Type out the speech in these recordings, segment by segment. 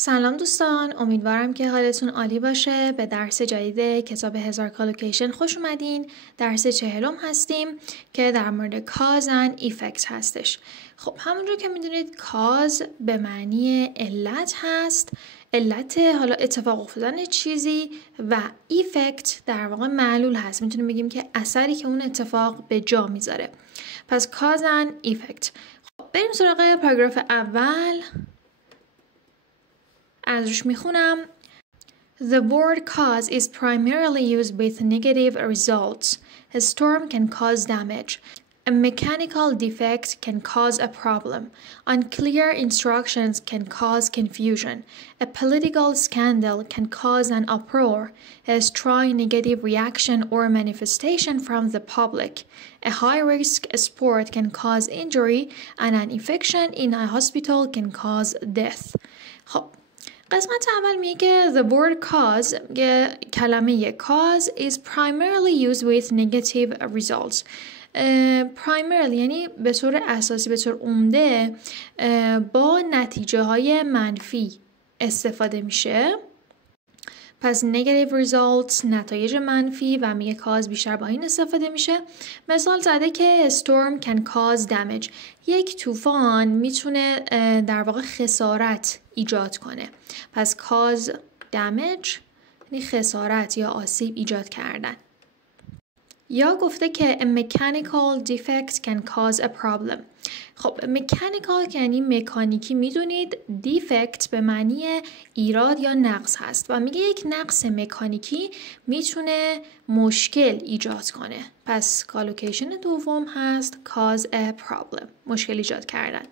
سلام دوستان، امیدوارم که حالتون عالی باشه. به درس جدید کتاب 1000 کالوکیشن خوش اومدین. درس 40 هستیم که در مورد کاز and effect هستش. خب همونجور که میدونید کاز به معنی علت هست، علت حالا اتفاق افتادن چیزی، و ایفکت در واقع معلول هست. میتونیم بگیم که اثری که اون اتفاق به جا میذاره. پس کاز and effect. خب بریم سراغ پاراگراف اول. از روش میخونم. The word cause is primarily used with negative results. A storm can cause damage. A mechanical defect can cause a problem. Unclear instructions can cause confusion. A political scandal can cause an uproar. A strong negative reaction or manifestation from the public. A high-risk sport can cause injury, and an infection in a hospital can cause death. خب قسمت اول میگه the word cause، کلمه cause is primarily used with negative results. primarily یعنی به طور اساسی، به طور عمده با نتیجه های منفی استفاده میشه. پس negative results نتایج منفی، و میگه cause بیشتر با این استفاده میشه. مثال زده که storm can cause damage، یک طوفان میتونه در واقع خسارت ایجاد کنه. پس cause damage یعنی خسارت یا آسیب ایجاد کردن. یا گفته که a mechanical defect can cause a problem. خب mechanical یعنی مکانیکی، میدونید defect به معنی ایراد یا نقص هست و میگه یک نقص مکانیکی میتونه مشکل ایجاد کنه. پس کالوکیشن دوم هست cause a problem، مشکل ایجاد کردن.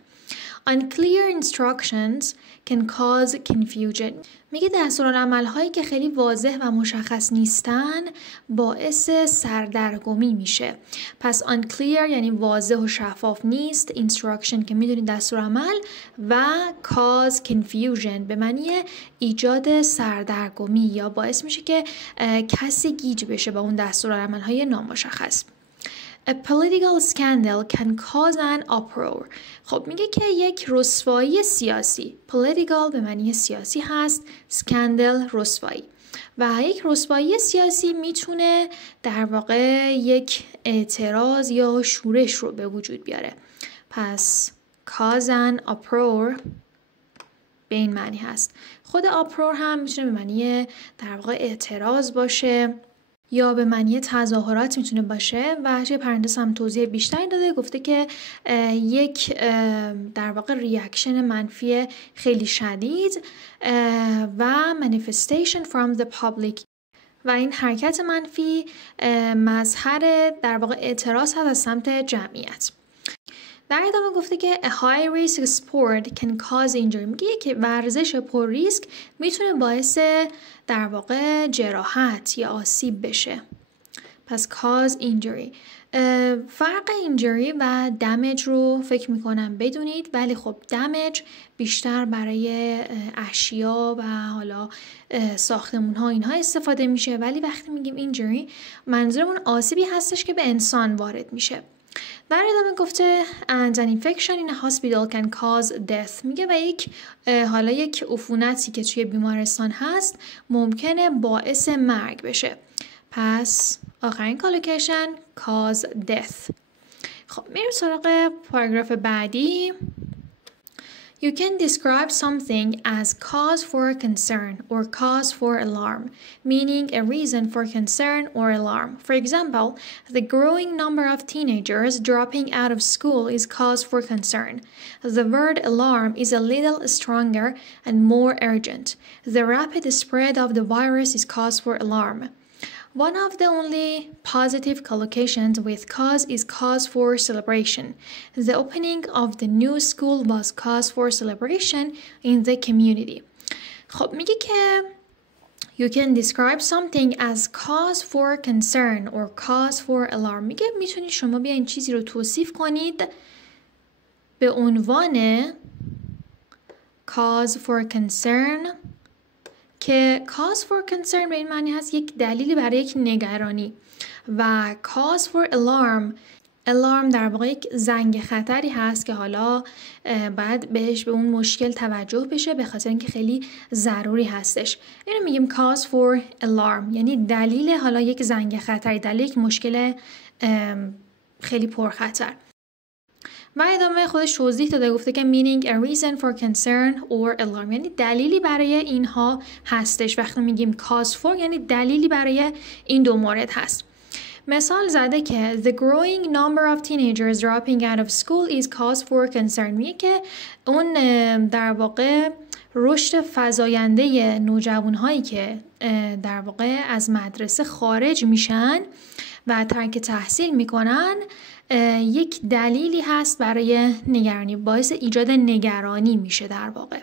Unclear instructions can cause confusion. میگه دستورالعمل‌هایی که خیلی واضح و مشخص نیستن باعث سردرگمی میشه. پس unclear یعنی واضح و شفاف نیست، instruction که میدونید دستورالعمل، و cause confusion به معنی ایجاد سردرگمی یا باعث میشه که کسی گیج بشه با اون دستورالعمل‌های نامشخص. A political scandal can cause an uproar. خب میگه که یک رسوایی سیاسی، political به معنی سیاسی هست، scandal رسوایی، و یک رسوایی سیاسی میتونه در واقع یک اعتراض یا شورش رو به وجود بیاره. پس cause an uproar به این معنی هست. خود uproar هم میتونه به معنی در واقع اعتراض باشه یا به معنی تظاهرات میتونه باشه. و توی پرانتز هم توضیح بیشتری داده، گفته که یک در واقع ریاکشن منفی خیلی شدید و manifestation from the public، و این حرکت منفی مظهر در واقع اعتراض هست از سمت جمعیت. در ادامه گفته که a high risk sport can cause injury. میگه که ورزش پر ریسک میتونه باعث در واقع جراحت یا آسیب بشه. پس cause injury. فرق injury و damage رو فکر میکنم بدونید، ولی خب damage بیشتر برای اشیا و حالا ساختمون ها اینها استفاده میشه، ولی وقتی میگیم injury منظورمون آسیبی هستش که به انسان وارد میشه. در ادامه گفته and an infection in a hospital can cause death. میگه و یک عفونتی که توی بیمارستان هست ممکنه باعث مرگ بشه. پس آخرین کالوکیشن cause death. خب میریم سراغ پاراگراف بعدی. You can describe something as cause for concern or cause for alarm, meaning a reason for concern or alarm. For example, the growing number of teenagers dropping out of school is cause for concern. The word alarm is a little stronger and more urgent. The rapid spread of the virus is cause for alarm. One of the only positive collocations with cause is cause for celebration. The opening of the new school was cause for celebration in the community. خب میگه که you can describe something as cause for concern or cause for alarm. میگه میتونید شما بیاین چیزی رو توصیف کنید به عنوان cause for concern، که cause for concern به این معنی هست یک دلیلی برای یک نگرانی، و cause for alarm الارم در واقع یک زنگ خطری هست که حالا باید بهش به اون مشکل توجه بشه به خاطر اینکه خیلی ضروری هستش. اینو میگیم cause for alarm، یعنی دلیل حالا یک زنگ خطری، دلیل یک مشکل خیلی پرخطر. و ادامه خودش توضیح داده، گفته که meaning a reason for concern or alarm، یعنی دلیلی برای اینها هستش. وقتی میگیم cause for یعنی دلیلی برای این دو مورد هست. مثال زده که the growing number of teenagers dropping out of school is cause for concern، میگه که اون در واقع رشد فزاینده نوجوانهایی که در واقع از مدرسه خارج میشن و ترک تحصیل میکنن یک دلیلی هست برای نگرانی، باعث ایجاد نگرانی میشه در واقع.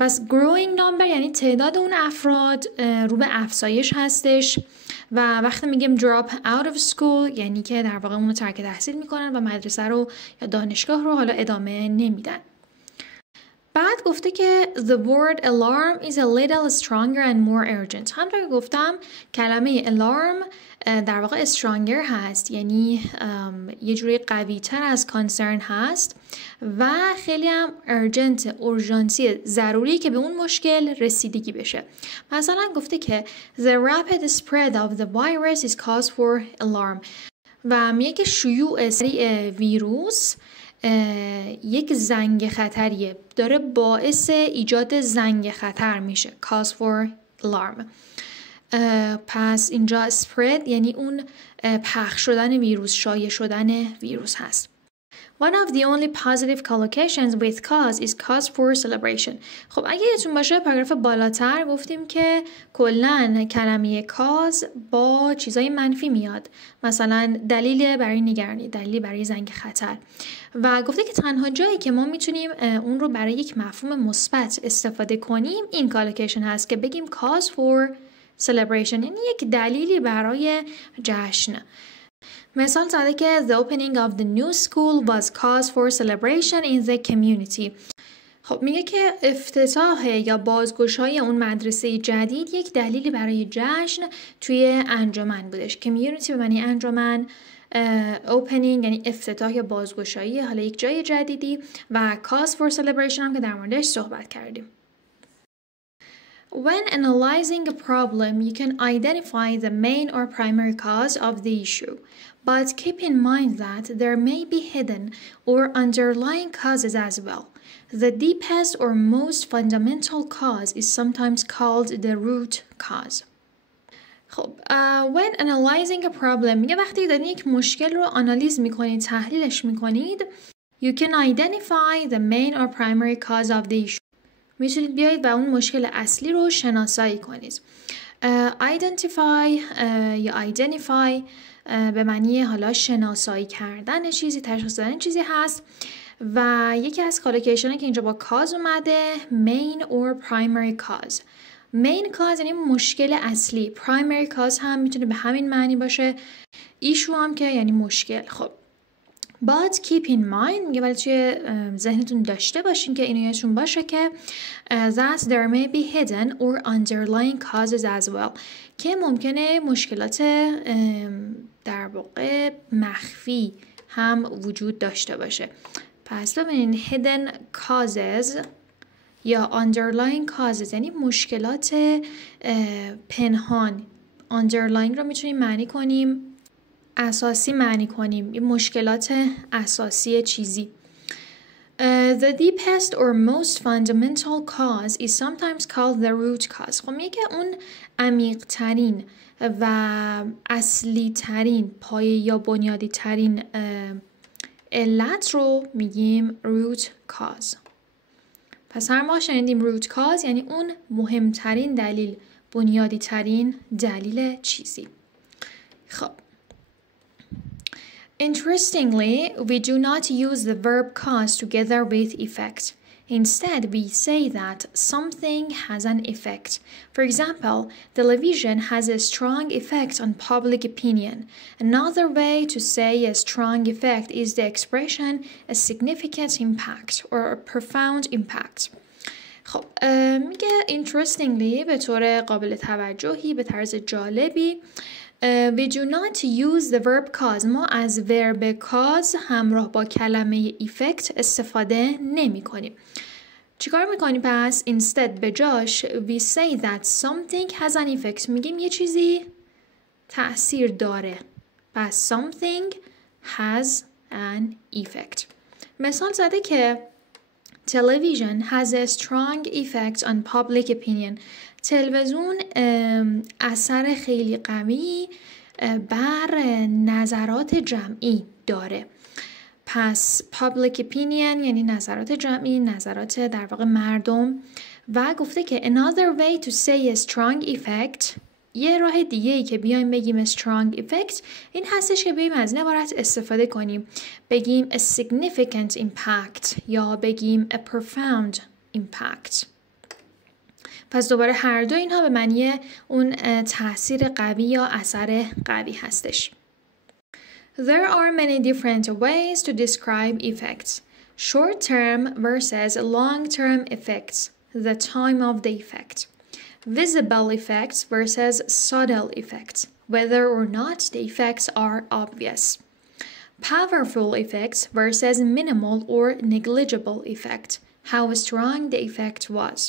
پس growing number یعنی تعداد اون افراد رو به افزایش هستش و وقتی میگیم drop out of school یعنی که در واقع اونو ترک تحصیل میکنن و مدرسه رو یا دانشگاه رو حالا ادامه نمیدن. بعد گفته که the word alarm is a little stronger and more urgent. همونطور که گفتم کلمه alarm در واقع stronger هست، یعنی یه جوری قوی تر از concern هست و خیلی هم urgency ضروری که به اون مشکل رسیدگی بشه. مثلا گفته که the rapid spread of the virus is cause for alarm و میگه که شیوع سریع ویروس یک زنگ خطریه، داره باعث ایجاد زنگ خطر میشه، cause for alarm. پس اینجا spread یعنی اون پخش شدن ویروس، شایع شدن ویروس هست. One of the only positive collocations with cause is cause for celebration. خب اگه یادتون باشه پاراگراف بالاتر گفتیم که کلاً کلمه cause با چیزای منفی میاد، مثلا دلیل برای نگرانی، دلیل برای زنگ خطر، و گفته که تنها جایی که ما میتونیم اون رو برای یک مفهوم مثبت استفاده کنیم این collocation هست که بگیم cause for celebration، یعنی یک دلیلی برای جشن. مثال زده که the opening of the new school was cause for celebration in the community. خب میگه که افتتاح یا بازگشایی اون مدرسه جدید یک دلیلی برای جشن توی انجمن بودش. community به معنی انجمن، opening یعنی افتتاح یا بازگشایی حالا یک جای جدیدی و cause for celebration هم که در موردش صحبت کردیم. When analyzing a problem, you can identify the main or primary cause of the issue, but keep in mind that there may be hidden or underlying causes as well. The deepest or most fundamental cause is sometimes called the root cause. خب when analyzing a problem میگه وقتی دارید یک مشکل رو آنالیز میکنید، تحلیلش میکنید، you can identify the main or primary cause of the issue. میتونید بیایید و اون مشکل اصلی رو شناسایی کنید. identify یا identify به معنی حالا شناسایی کردن چیزی، تشخیص دادن چیزی هست و یکی از کالوکیشن‌ها که اینجا با cause اومده main or primary cause. main cause یعنی مشکل اصلی، primary cause هم میتونه به همین معنی باشه، issue هم که یعنی مشکل. خب But keep in mind میگه ولی توی ذهنتون داشته باشین که اینو یادتون باشه که that there may be hidden or underlying causes as well که ممکنه مشکلات در واقع مخفی هم وجود داشته باشه. پس ببینین hidden causes یا underlying causes یعنی مشکلات پنهان. underlying رو میتونیم معنی کنیم اساسی معنی کنیم، این مشکلات اساسی چیزی. The deepest or most fundamental cause is sometimes called the root cause. خب میگه که اون عمیق ترین و اصلی ترین پایه یا بنیادی ترین علت رو میگیم root cause. پس هر ما شنیدیم root cause یعنی اون مهمترین دلیل، بنیادی ترین دلیل چیزی. خب Interestingly, we do not use the verb cause together with effect. Instead, we say that something has an effect. For example, television has a strong effect on public opinion. Another way to say a strong effect is the expression a significant impact or a profound impact. خب میگه interestingly به طور قابل توجهی، به طرز جالبی We do not use the verb cause. ما از verb cause همراه با کلمه effect استفاده نمی کنیم. چیکار میکنیم پس؟ Instead به جاش we say that something has an effect. میگیم یه چیزی تأثیر داره. پس something has an effect. مثال زده که television has a strong effect on public opinion. تلویزیون اثر خیلی قوی بر نظرات جمعی داره. پس public opinion یعنی نظرات جمعی، نظرات در واقع مردم. و گفته که another way to say a strong effect، یه راه دیگه‌ای که بیایم بگیم strong effect این هستش که بیایم از این عبارت استفاده کنیم، بگیم a significant impact یا بگیم a profound impact. پس دوباره هر دو اینها به معنی اون تأثیر قوی یا اثر قوی هستش. There are many different ways to describe effects. Short-term versus long-term effects. The time of the effect. Visible effects versus subtle effects. Whether or not the effects are obvious. Powerful effects versus minimal or negligible effect. How strong the effect was.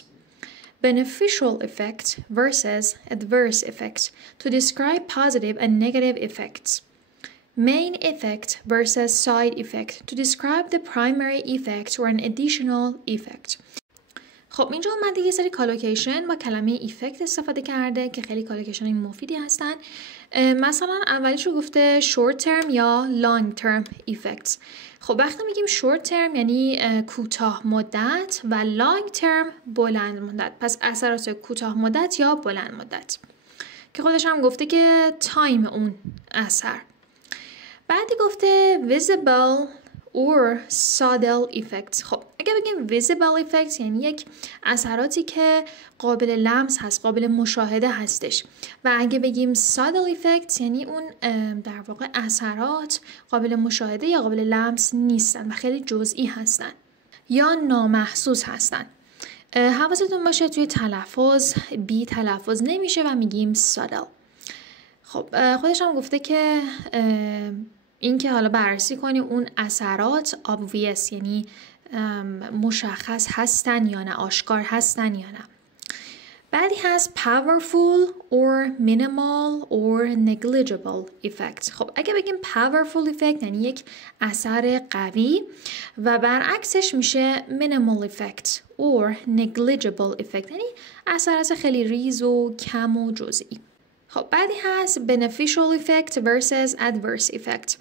Beneficial effect versus adverse effect. To describe positive and negative effects. Main effect versus side effect to describe the primary effect or an additional effect. خب اینجا اومده یه سری کالوکیشن با کلمه effect استفاده کرده که خیلی کالوکیشن های مفیدی هستن. مثلا اولیش رو گفته short term یا long term effects. خب وقتی میگیم short term یعنی کوتاه مدت و long term بلند مدت. پس اثرات کوتاه مدت یا بلند مدت که خودش هم گفته که تایم اون اثر. بعدی گفته visible or subtle effects. خب اگه بگیم visible effects یعنی یک اثراتی که قابل لمس هست، قابل مشاهده هستش. و اگه بگیم subtle effects یعنی اون در واقع اثرات قابل مشاهده یا قابل لمس نیستن و خیلی جزئی هستن یا نامحسوس هستن. حواستون باشه توی تلفظ بی تلفظ نمیشه و میگیم subtle. خب خودش هم گفته که این که حالا بررسی کنیم اون اثرات obvious یعنی مشخص هستن یا نه، آشکار هستن یا نه. بعدی هست powerful or minimal or negligible effect. خب اگه بگیم powerful effect یعنی یک اثر قوی و برعکسش میشه minimal effect or negligible effect یعنی اثرات خیلی ریز و کم و جزئی. خب بعدی هست beneficial effect versus adverse effect.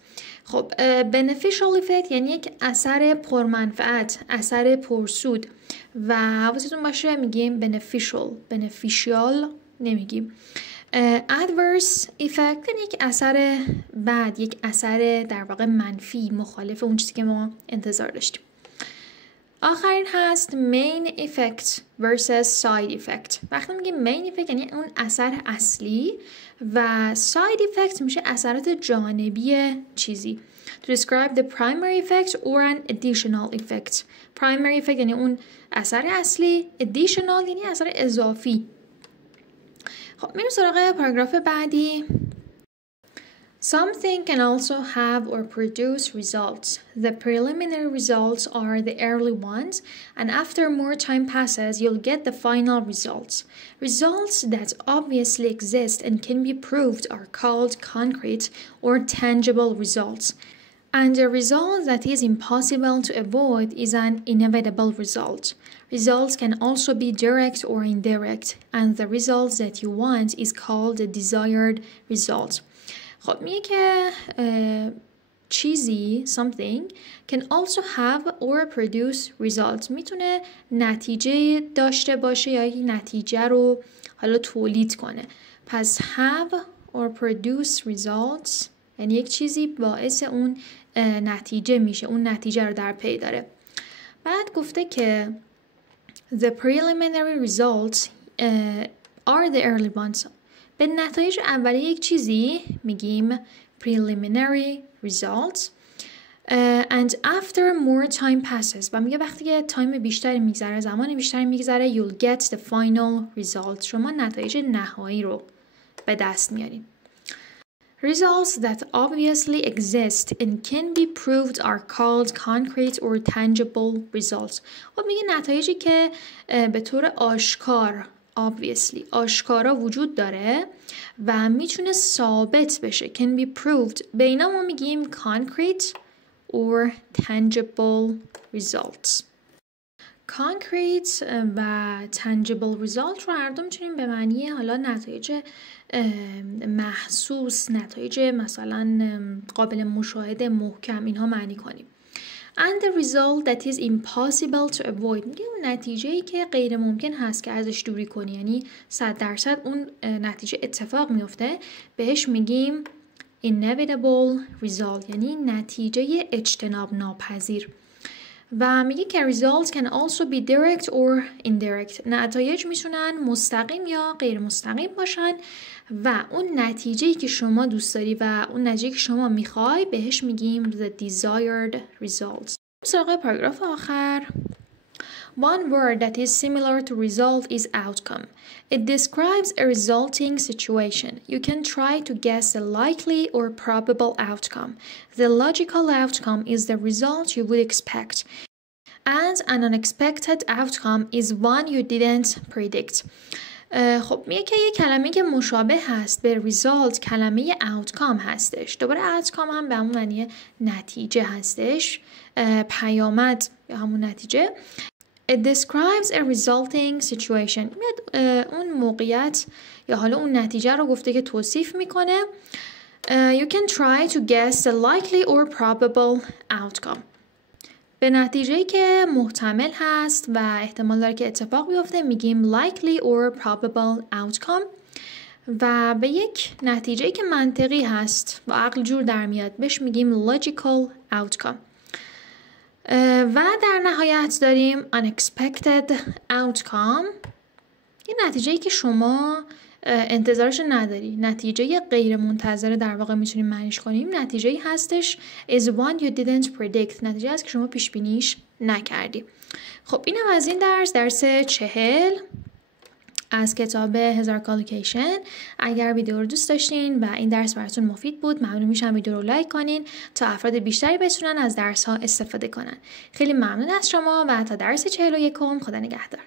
خب beneficial effect یعنی یک اثر پرمنفعت، اثر پرسود و حواستون باشه میگیم beneficial نمیگیم. adverse effect یعنی یک اثر بد، یک اثر در واقع منفی، مخالف اون چیزی که ما انتظار داشتیم. آخرین هست main effect versus side effect. وقتی میگیم main effect یعنی اون اثر اصلی و side effect میشه اثرات جانبی چیزی. To describe the primary effect or an additional effect. Primary effect یعنی اون اثر اصلی، additional یعنی اثر اضافی. خب میریم سراغ پاراگراف بعدی. Something can also have or produce results. The preliminary results are the early ones, and after more time passes, you'll get the final results. Results that obviously exist and can be proved are called concrete or tangible results. And a result that is impossible to avoid is an inevitable result. Results can also be direct or indirect, and the result that you want is called the desired result. خب میگه که چیزی something can also have or produce results. میتونه نتیجه داشته باشه یا یک نتیجه رو حالا تولید کنه. پس have or produce results یعنی یک چیزی باعث اون نتیجه میشه، اون نتیجه رو در پی داره. بعد گفته که the preliminary results are the early ones. به نتایج اولیه یک چیزی میگیم preliminary results and after more time passes و میگه وقتی که تایم بیشتری میگذره، زمان بیشتری میگذره you'll get the final result. شما نتایج نهایی رو به دست میارین. Results that obviously exist and can be proved are called concrete or tangible results. خب میگه نتایجی که به طور آشکار آشکارا وجود داره و میتونه ثابت بشه can be proved. به اینا ما میگیم concrete or tangible results. concrete و tangible result رو هر دو میتونیم به معنی حالا نتایج محسوس، نتایج مثلا قابل مشاهده، محکم، اینها معنی کنیم. and the result that is impossible to avoid، میگه اون نتیجه‌ای که غیر ممکن هست که ازش دوری کنی، یعنی 100% اون نتیجه اتفاق میفته، بهش میگیم inevitable result، یعنی نتیجه اجتناب ناپذیر. و میگه که results can also be direct or indirect، نتایج میتونن مستقیم یا غیر مستقیم باشن و اون نتیجه‌ای که شما دوست داری و اون نتیجه‌ای که شما میخوای بهش میگیم the desired results. سراغ پاراگراف آخر. One word that is similar to result is outcome. It describes a resulting situation. You can try to guess a likely or probable outcome. The logical outcome is the result you would expect. And an unexpected outcome is one you didn't predict. خب میگه که یه کلمه که مشابه هست به result کلمه outcome هستش. دوباره outcome هم به همون معنی نتیجه هستش، پیامد یا همون نتیجه. It describes a resulting situation. اون موقعیت یا حالا اون نتیجه رو گفته که توصیف میکنه. You can try to guess the likely or probable outcome. به نتیجه‌ای که محتمل هست و احتمال داره که اتفاق بیفته میگیم likely or probable outcome. و به یک نتیجه‌ای که منطقی هست و عقل جور در میاد بهش میگیم logical outcome. و در نهایت داریم unexpected outcome، یه نتیجه‌ای که شما انتظارش نداری، نتیجه غیر منتظره در واقع میتونیم معنیش کنیم. نتیجه‌ای هستش is one you didn't predict، نتیجه هست که شما پیش بینیش نکردی. خب اینم از این درس 40 از کتاب هزار کالوکیشن. اگر ویدیو رو دوست داشتین و این درس براتون مفید بود، ممنون میشم ویدیو رو لایک کنین تا افراد بیشتری بتونن از درس ها استفاده کنن. خیلی ممنون از شما و تا درس 41. خدا نگهدار.